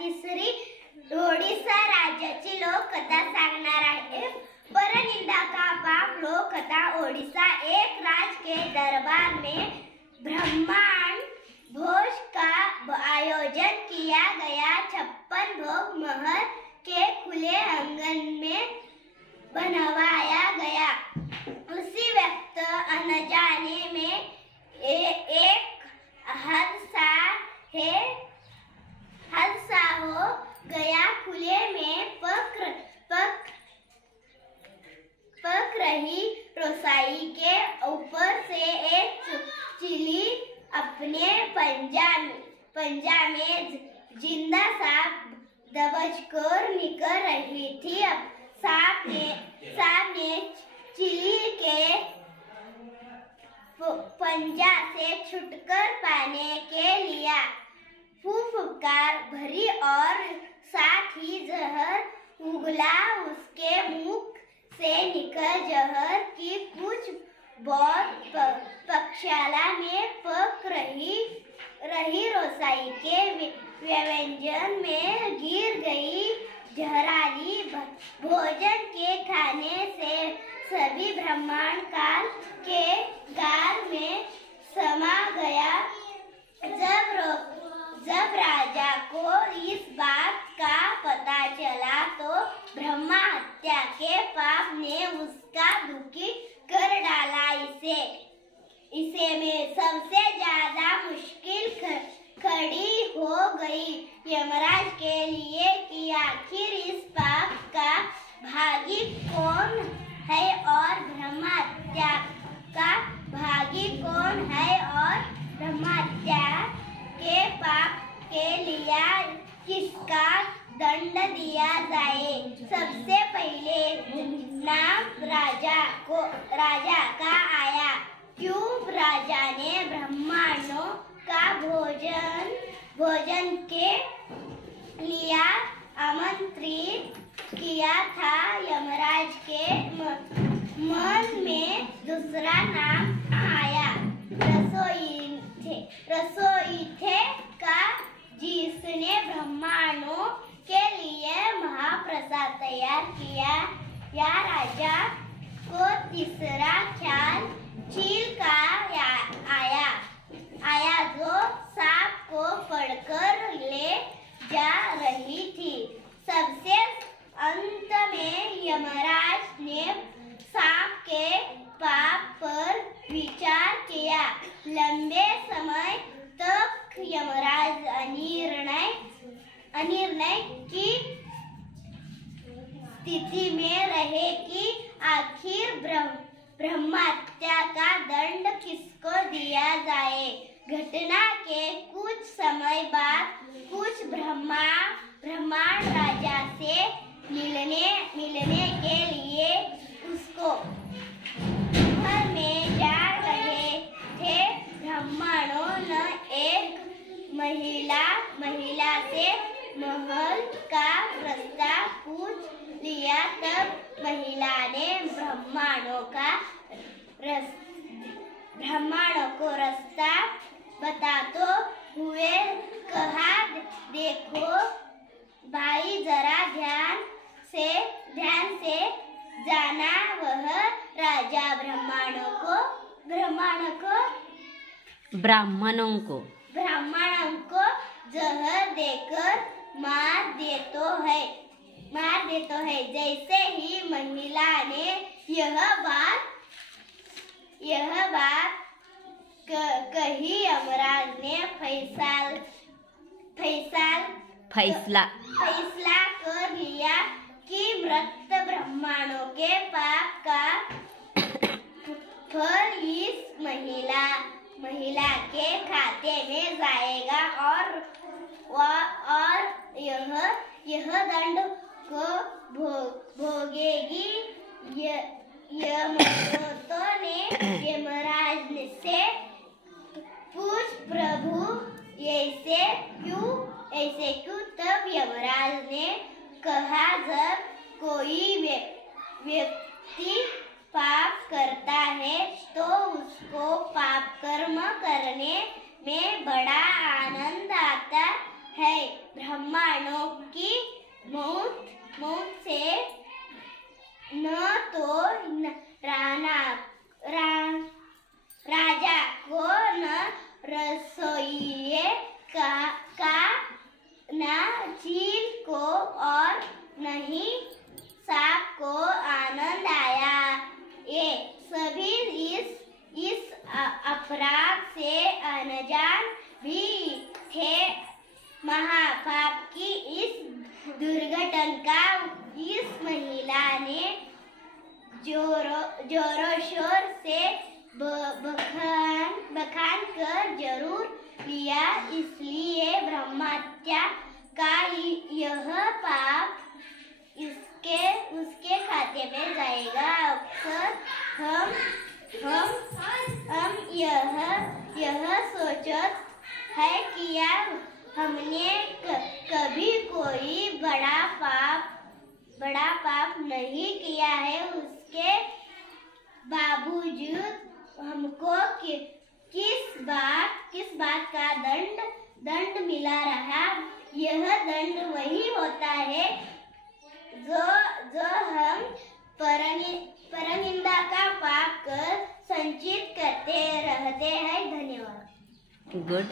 तिसरी ओडिशा राज्याची लोककथा सांगणार आहे। परनिंदा का पाप लोककथा। ओडिशा एक राज के दरबार में ब्रह्मांड भोज का आयोजन किया गया। 56 भोग महल के खुले आंगन में बनवाया गया। उसी वक्त अनजाने में एक हादसा हो गया। खुले में पक रही रसोई के ऊपर से एक चीली अपने पंजा में जिंदा सांप दबोचकर निकल रही थी। सांप ने चीली के पंजा से छुटकर पाने के लिए फुफकार भरी और साथ ही जहर उगला। उसके मुख से निकल जहर की कुछ बहुत पक्षाला में पक रही रसोई के व्यंजन में गिर गई। जहरीली भोजन के खाने से सभी ब्रह्मांड काल के गार में समा गया। जब राजा को इस बात का पता चला तो ब्रह्मा हत्या के पाप ने उसका दुखी कर डाला। इसे में सबसे ज्यादा मुश्किल खड़ी हो गई यमराज के लिए कि आखिर इस पाप का भागी कौन है और ब्रह्मा हत्या का भागी कौन है और ब्रह्मा हत्या के पाप के लिए किसका दंड दिया जाए। सबसे पहले नाम राजा का आया। क्यों राजा ने ब्राह्मणों का भोजन के लिए आमंत्रित किया था। यमराज के मन में दूसरा नाम आया। रसोई थे का जिसने ब्राह्मणों के लिए महाप्रसाद तैयार किया। या राजा को तीसरा ख्याल चील का आया जो सांप को पकड़कर ले जा रही थी। सबसे अंत में यमराज ने सांप के पाप पर विचार किया। लंबे समय तक यमराज अनिर्णय की स्थिति में रहे कि आखिर ब्रह्मा हत्या का दंड किसको दिया जाए। घटना के कुछ समय बाद कुछ ब्रह्मांड राजा से मिलने के लिए उसको घर में जा रहे थे। ब्राह्मणों ने एक महिला से महल का रास्ता पूछ लिया। तब महिला ने ब्राह्मणों को रास्ता बताते हुए कहा, देखो भाई जरा ध्यान से जाना। वह राजा ब्राह्मणों को जहर देकर मार देतो है। जैसे ही महिला ने यह बात कही यमराज ने फैसला कर लिया कि मृत ब्राह्मणों के पाप का फल इस महिला के खाते में जाएगा और यह दंड को भोगेगी। यमदूतों ने यमराज से पूछ, प्रभु ऐसे क्यों? तब यमराज ने कहा, जब कोई व्यक्ति पाप करता है तो उसको पाप कर्म करने में बड़ा आनंद आता है। ब्राह्मणों तो राजा को न रसोइये का न चील को और नहीं सांप को आनंद आया। ये सभी इस अपराध से अनजान भी थे। महापाप की इस दुर्घटना इस महिला ने जोरों शोर से बखान कर जरूर लिया, इसलिए ब्रह्महत्या का यह पाप उसके खाते में जाएगा। अक्सर हम यह सोचते हैं कि यार हमने कभी कोई बड़ा पाप नहीं किया है, उसके बावजूद हमको किस बात का दंड मिला रहा। यह दंड वही होता है जो हम परनिंदा का पाप कर संचित करते रहते हैं। धन्यवाद। गुड।